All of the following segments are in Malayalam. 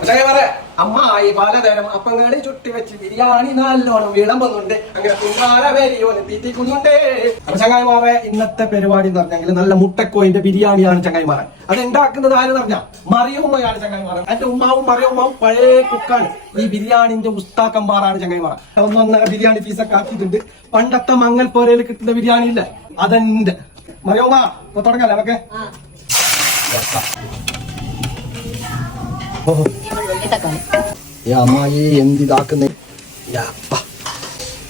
പക്ഷേ പറ അമ്മായി പലതരം അപ്പങ്ങളി ചുട്ടി വെച്ച് ബിരിയാണി നല്ലോണം വിളമ്പുന്നുണ്ട്. അങ്ങനെ പേരിയോന് തീറ്റിക്കുന്നുണ്ട്. അപ്പൊ ചങ്ങായിമാറെ ഇന്നത്തെ പരിപാടി എന്ന് പറഞ്ഞെങ്കിൽ നല്ല മുട്ടക്കോയിന്റെ ബിരിയാണിയാണ് ചങ്ങായിമാറൻ അത് ഉണ്ടാക്കുന്നത് ആരെന്ന് പറഞ്ഞാൽ ചങ്ങായി ചങ്ങായിമാറൻ എന്റെ ഉമ്മാവും മറിയുമ്മാവും പഴയ കുക്കാണ്. ഈ ബിരിയാണിന്റെ ഉസ്താക്കന്മാരാണ് ചങ്ങായിമാറൻ ഒന്നൊന്നര ബിരിയാണി പീസൊക്കെ ആക്കിയിട്ടുണ്ട്. പണ്ടത്തെ മങ്ങൽ പോരയിൽ കിട്ടുന്ന ബിരിയാണി ഇല്ല. അതെന്റെ മറിയോമാ ഇപ്പൊ തുടങ്ങാല്ലേ നമുക്ക്? ഈ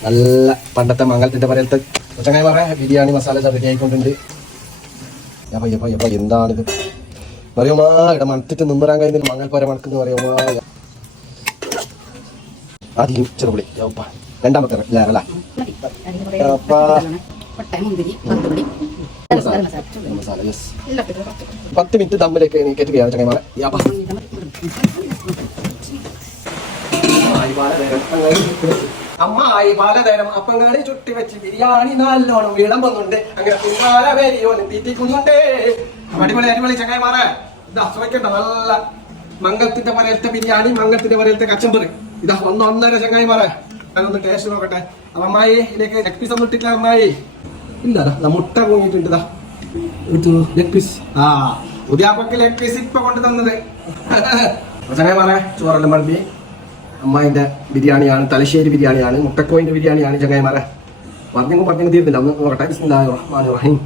നല്ല പണ്ടത്തെ മംഗലത്തിന്റെ പറയലത്തെ ചങ്ങായി പറയാ ബിരിയാണി മസാല റെഡി ആയിക്കൊണ്ടുണ്ട്. യപ്പ യപ്പ എന്താണിത്? പറയുമാ ഇവിടെ മണത്തിട്ട് നിന്നറാൻ കഴിയുന്ന മംഗൽപ്പര മണക്കെന്ന് പറയുമാ ആദ്യം ചെറുപുളി രണ്ടാമത്തെ പത്ത് മിനിറ്റ് തമ്മിലേക്ക് കേട്ടിട്ട് ചങ്ങായി അമ്മായി പലതരം അപ്പങ്ങാടി ചുട്ടി വെച്ച് ബിരിയാണി നല്ലോണം വിളമ്പുന്നുണ്ട്. അങ്ങനെ പിന്നാല വേരിയോന്ന് തീറ്റിക്കുന്നുണ്ട് അടിപൊളി അടിപൊളി ചങ്ങായിമാരെ. ഇത് അസുഖക്കണ്ട നല്ല മംഗളത്തിന്റെ പരയത്തെ ബിരിയാണി മംഗളത്തിന്റെ പരയത്തെ കച്ചമ്പറി. ഇതാ ഒന്ന് ഒന്നര ചങ്ങായിമാരെ. ഞാനൊന്ന് ടേസ്റ്റ് നോക്കട്ടെ. അമ്മായി ഇതിലേക്ക് ലെഗ് പീസ് ഒന്നും ഇട്ടിട്ടില്ല അമ്മായി. ഇല്ല ദാ മുട്ട ഇതാ എടുത്തു ലെഗ് പീസ് ആ. പുതിയാപ്പൊക്കെ ലെഗ് ഇപ്പൊ കൊണ്ട് തന്നത്. ചങ്ങായിമാരെ ചോറെല്ലാം മണ്ടി അമ്മായിന്റെ ബിരിയാണിയാണ് തലശ്ശേരി ബിരിയാണിയാണ് മുട്ടക്കോയിന്റെ ബിരിയാണിയാണ് ചങ്ങായിമാരെ പറഞ്ഞു പറഞ്ഞു തീർന്നില്ല ഒന്ന് നോക്കട്ടെ. ബിസ്മില്ലാഹിർ റഹ്മാനിർ റഹീം.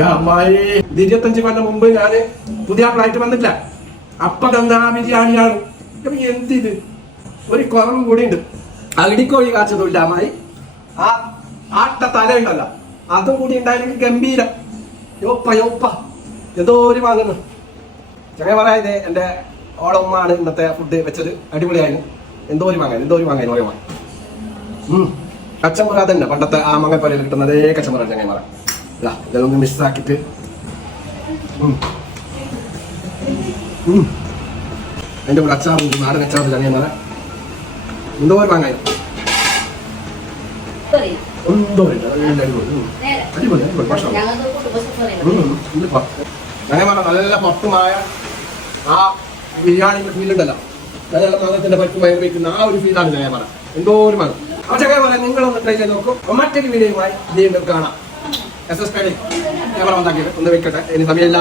യാ അമ്മായി ഇരുപത്തഞ്ച് കൊല്ലം മുമ്പ് ഞാൻ പുതിയ ഫ്ലൈറ്റ് വന്നില്ല അപ്പൊ തന്ന ആ ബിരിയാണിയാണ്. എന്തിത്? ഒരു കുറവും കൂടി ഉണ്ട് അകിടിക്കോഴി കാച്ചതുമില്ല അമ്മായി. ആ ആട്ട തല ഉണ്ടല്ലോ അതും കൂടി ഉണ്ടായിരുന്നെങ്കിൽ ഗംഭീരം. യോപ്പ യോപ്പ. എന്തോ ഒരു വാങ്ങുന്നു. ചങ്ങനെ പറയാതെ എന്റെ ഓളമ്മയാണ് ഇന്നത്തെ ഫുഡ് വെച്ചത്. അടിപൊളിയായിരുന്നു. എന്തോ ഒരു വാങ്ങാൻ എന്തോ ഒരു വാങ്ങാൻ ഓരോ കച്ചമ്പറ തന്നെ പണ്ടത്തെ ആ മങ്ങൽപ്പരയിൽ കിട്ടുന്ന അതേ കച്ചമുറ ചങ്ങനെ ഇതാ ഇതൊന്ന് മിസ്സാക്കിട്ട് എന്റെ കൂടെ അച്ചാറുണ്ട് നാടൻ അച്ചാറ് ചങ്ങനെ പറയാം എന്തോ ഒരു വാങ്ങാൻ. എന്തോ ഇല്ല നല്ല അടിപൊളി. അടിപൊളി ഭക്ഷണം നല്ല പത്തുമായ ആ ബിരിയാണിന്റെ ഫീൽ ഉണ്ടല്ലോ. നല്ല മതത്തിന്റെ പറ്റും വയ്ക്കുന്ന ആ ഒരു ഫീലാണ് പറയാം എന്തോ ഒരു മതം ചങ്ങനെ പറയാം നിങ്ങളൊന്ന് ട്രൈ ചെയ്ത് നോക്കും. മറ്റൊരു വീഡിയോയുമായി വീണ്ടും കാണാം. എസ് എസ് പേടി ക്യാമറ വന്നാക്കിയിട്ട് ഒന്ന് വെക്കട്ടെ. ഇനി സമയമില്ല.